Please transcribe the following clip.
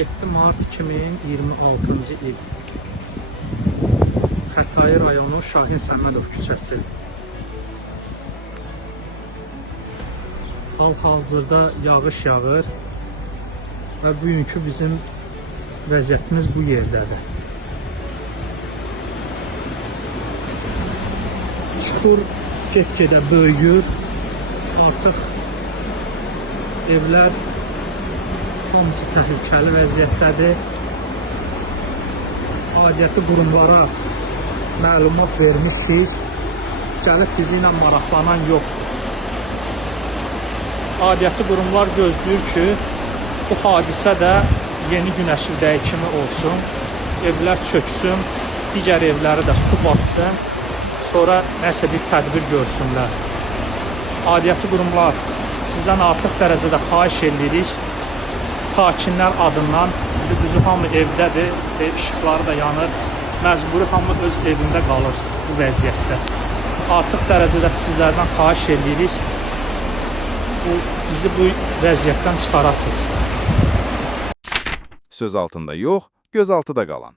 7 mart 2026-cı il. Xətai rayonu Şahin Səmmədov küçəsi. Hal-hazırda yağış yağır və bugünkü bizim vəziyyətimiz bu yerdədir. Çukur get-gedə böyüyür. Artıq evlər hamısı təhlükəli vəziyyətdədir. Aidiyyəti qurumlara məlumat vermişik. Gəlib bizi ilə maraqlanan yoxdur. Aidiyyəti qurumlar gözləyir ki, bu hadisə də yeni Günəşildəyi kimi olsun. Evlər çöksün, digər evləri də su bassın. Sonra nəsə bir tədbir görsünlər. Aidiyyəti qurumlar sizdən artıq dərəcədə xahiş edirik. Sakinlər adından, düzü hamı evdədir, işıqları da yanır. Məcburi hamı öz evində qalır bu vəziyyətdə. Artıq dərəcədə sizlərdən xahiş edirik. Bizi bu vəziyyətdən çıxarasınız. Söz altında yox, göz altıda qalan.